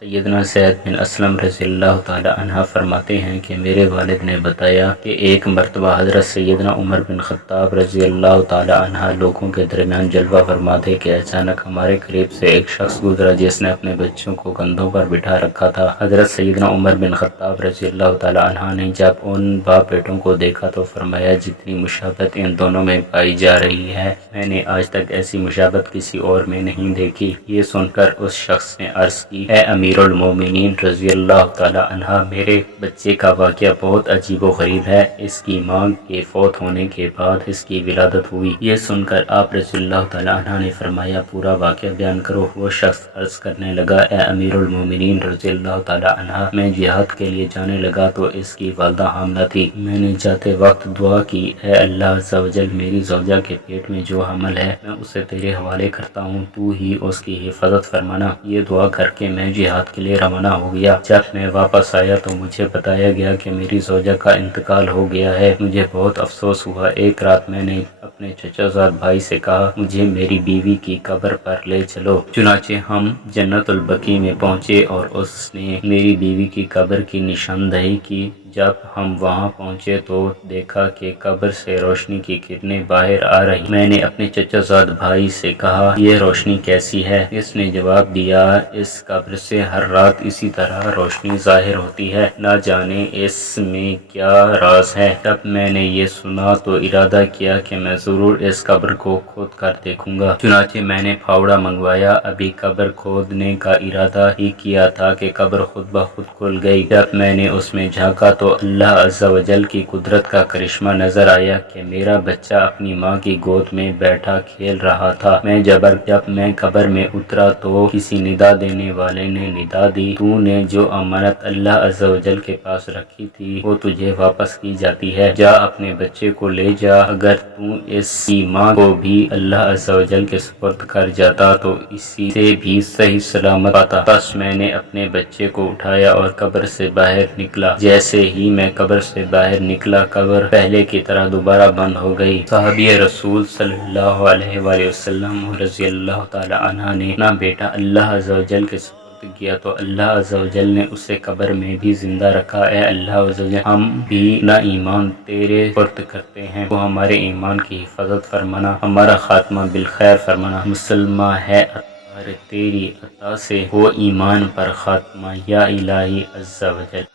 سیدنا زید بن اسلم رضی اللہ تعالی عنہ فرماتے ہیں کہ میرے والد نے بتایا کہ ایک مرتبہ حضرت سیدنا عمر بن خطاب رضی اللہ تعالی عنہ لوگوں کے درمیان جلوہ فرما تھے کہ اچانک ہمارے قریب سے ایک شخص گزرا جس نے اپنے بچوں کو کندھوں پر بٹھا رکھا تھا۔ حضرت سیدنا عمر بن خطاب رضی اللہ تعالی عنہ نے جب ان باپ بیٹوں کو دیکھا تو فرمایا جتنی مشابہت ان دونوں میں پائی جا رہی ہے میں نے آج تک ایسی مشابہت کسی اور میں نہیں دیکھی۔ یہ سن کر اس شخص نے عرض کی، اے امیر المومنین رضی اللہ تعالی عنہ، میرے بچے کا واقعہ بہت عجیب و غریب ہے۔ اس کی ماں کے فوت ہونے کے بعد اس کی ولادت ہوئی۔ یہ سن کر آپ رضی اللہ تعالی عنہ نے فرمایا پورا واقعہ بیان کرو۔ وہ شخص عرض کرنے لگا، اے امیر المومنین رضی اللہ تعالی عنہ، میں جہاد کے لیے جانے لگا تو اس کی والدہ حاملہ تھی۔ میں نے جاتے وقت دعا کی، اے اللہ عز و جل، میری زوجہ کے پیٹ میں جو حمل ہے میں اسے تیرے حوالے کرتا ہوں، تو ہی اس کی حفاظت فرمانا۔ یہ دعا کر کے میں جہاد کے لیے روانہ ہو گیا۔ جب میں واپس آیا تو مجھے بتایا گیا کہ میری زوجہ کا انتقال ہو گیا ہے۔ مجھے بہت افسوس ہوا۔ ایک رات میں نے اپنے چچا زاد بھائی سے کہا، مجھے میری بیوی کی قبر پر لے چلو۔ چنانچہ ہم جنت البقیع میں پہنچے اور اس نے میری بیوی کی قبر کی نشاندہی کی۔ جب ہم وہاں پہنچے تو دیکھا کہ قبر سے روشنی کی کرنیں باہر آ رہی۔ میں نے اپنے چچا زاد بھائی سے کہا، یہ روشنی کیسی ہے؟ اس نے جواب دیا، اس قبر سے ہر رات اسی طرح روشنی ظاہر ہوتی ہے، نہ جانے اس میں کیا راز ہے۔ جب میں نے یہ سنا تو ارادہ کیا کہ میں ضرور اس قبر کو کھود کر دیکھوں گا۔ چنانچہ میں نے پھاوڑا منگوایا۔ ابھی قبر کھودنے کا ارادہ ہی کیا تھا کہ قبر خود بخود کھل گئی۔ جب میں نے اس میں جھانکا تو اللہ عز و جل کی قدرت کا کرشمہ نظر آیا کہ میرا بچہ اپنی ماں کی گود میں بیٹھا کھیل رہا تھا۔ جب میں قبر میں اترا تو کسی ندا دینے والے نے ندا دی، تو نے جو امانت اللہ عز و جل کے پاس رکھی تھی وہ تجھے واپس کی جاتی ہے، جا اپنے بچے کو لے جا۔ اگر تو اس کی ماں کو بھی اللہ عز و جل کے سپرد کر جاتا تو اسی سے بھی صحیح سلامت پاتا۔ بس میں نے اپنے بچے کو اٹھایا اور قبر سے باہر نکلا۔ جیسے ہی میں قبر سے باہر نکلا قبر پہلے کی طرح دوبارہ بند ہو گئی۔ صحابی رسول صلی اللہ علیہ وآلہ وسلم رضی اللہ تعالی عنہ نے اپنا بیٹا اللہ عز و جل کے سپرد کیا تو اللہ عز و جل نے اسے قبر میں بھی زندہ رکھا۔ اے اللہ عز و جل، ہم بھی اپنا ایمان تیرے سپرد کرتے ہیں، تو ہمارے ایمان کی حفاظت فرمانا، ہمارا خاتمہ بالخیر فرمانا۔ مسلمہ ہے اور تیری عطا سے ہو ایمان پر خاتمہ، یا الہی عز و جل۔